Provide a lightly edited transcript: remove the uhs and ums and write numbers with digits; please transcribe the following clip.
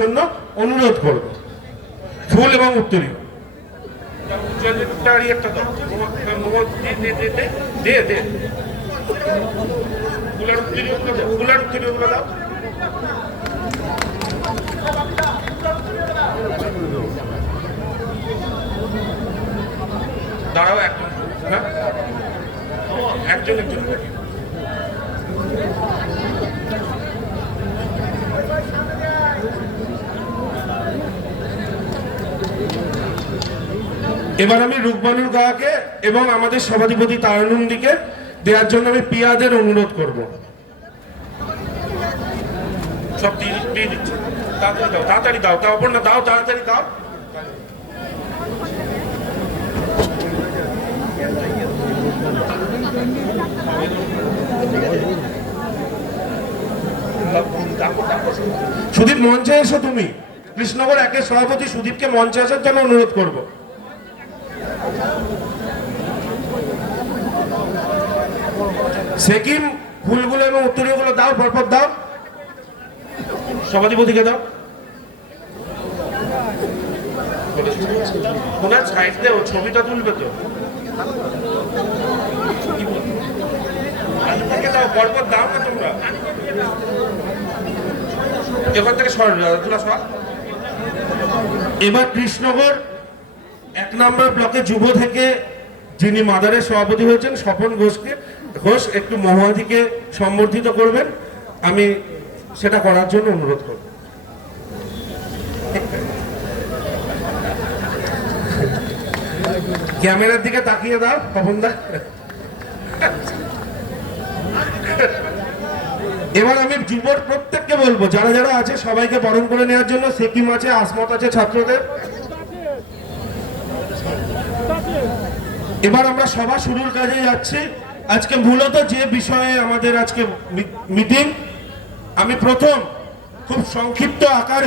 জন্য অনুরোধ করব। ফুল এবং উত্তরীয় একটা দাও, দে দে ফুলার উত্তরীয়গুলো দাও। দাঁড়াও একজন, হ্যাঁ একজন একজন। এবার আমি রূপবানুর গাকে এবং আমাদের সভাধিপতি তারানন্দীকে দেওয়ার জন্য আমি পিয়াদের অনুরোধ করব। সব দিয়ে দিচ্ছি, তাড়াতাড়ি দাও, তাড়াতাড়ি দাও, তাও না দাও, তাড়াতাড়ি দাও। সুদীপ মঞ্চে এসো, তুমি কৃষ্ণনগর একের সভাপতি সুদীপকে মঞ্চে আসার জন্য অনুরোধ করব। সেকিম ফুলগুলো এবং উত্তরীয়গুলো দাও, পরপর দাও, সভাধিপতিকে দাও। ওনার সাইড দিয়ে ও ছবিটা তুলবে তো, দাও পরপর দাও না তোমরা, এখান থেকে সর। এবার কৃষ্ণনগর 1 নম্বর ব্লকে যুব থেকে যিনি মাদারের সভাপতি হয়েছেন স্বপন ঘোষ একটু মহাদিকে সম্বর্ধিত করবেন, আমি সেটা করার জন্য অনুরোধ করব। ক্যামেরার দিকে তাকিয়ে দাও তপনদা। এবার আমি যুবর প্রত্যেককে বলবো যারা যারা আছে সবাইকে বরণ করে নেওয়ার জন্য। সেকিম আছে, আসমত আছে ছাত্রদের। এবার আমরা সভা শুরুর কাজে যাচ্ছি। আজকে মূলত যে বিষয়ে আমাদের আজকে মিটিং, আমি প্রথম খুব সংক্ষিপ্ত আকারে